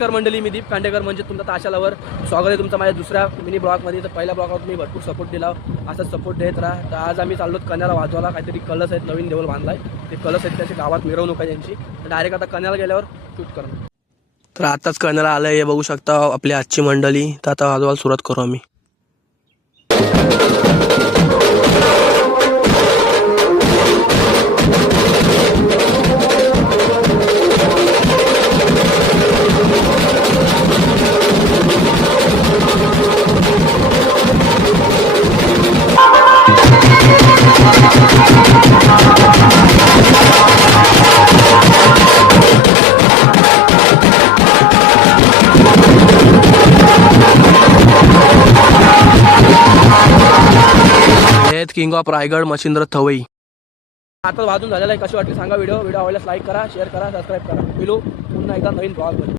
नमस्कार मंडळी, मी दीप खांडेकर म्हणजे तुमचा ताशालावर स्वागत आहे तुमचं माझ्या दुसऱ्या मिनी ब्लॉगमध्ये. तर पहिल्या ब्लॉगवर तुम्ही भरपूर सपोर्ट दिला, असाच सपोर्ट देत राहा. तर आज आम्ही चाललो कन्याला वाजवायला. काहीतरी कलस आहेत, नवीन देऊळ बांधलाय. ते कलस आहेत त्याची गावात मिरवणूक आहे त्यांची. तर डायरेक्ट आता कन्याला गेल्यावर शूट करणं. तर आताच कन्याला आलं हे बघू शकता आपली आजची मंडळी. तर आता वाजवायला सुरुवात करू आम्ही. King of Raigad Machhindra Thavai. आता वाजून झालेला आहे. कशी वाटली सांगा. व्हिडिओ आवडल्यास लाईक करा, शेअर करा, सबस्क्राईब करा. मिळू पुन्हा एकदा नवीन ब्लॉग मध्ये.